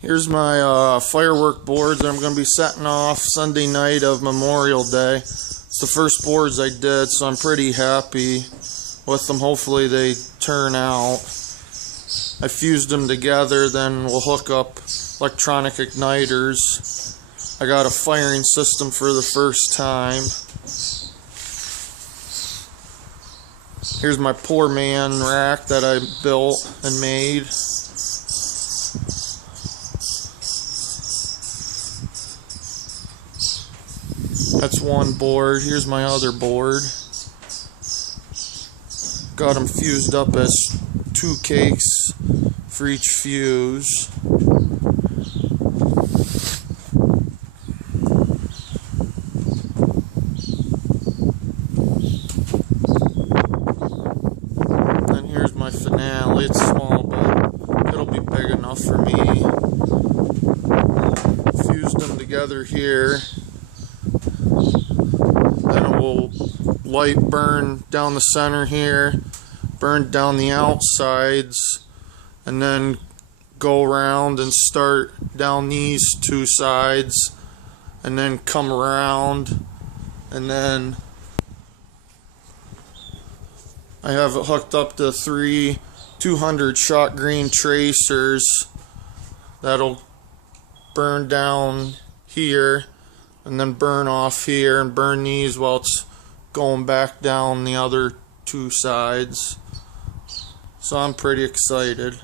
Here's my firework boards that I'm going to be setting off Sunday night of Memorial Day. It's the first boards I did, so I'm pretty happy with them. Hopefully they turn out. I fused them together, then we'll hook up electronic igniters. I got a firing system for the first time. Here's my poor man rack that I built and made. That's one board. Here's my other board. Got them fused up as 2 cakes for each fuse. And here's my finale. It's small, but it'll be big enough for me. Fused them together here. Then it will light burn down the center here, burn down the outsides, and then go around and start down these 2 sides, and then come around, and then I have it hooked up to 3 200 shot green tracers that'll burn down here and then burn off here and burn these while it's going back down the other 2 sides. So I'm pretty excited.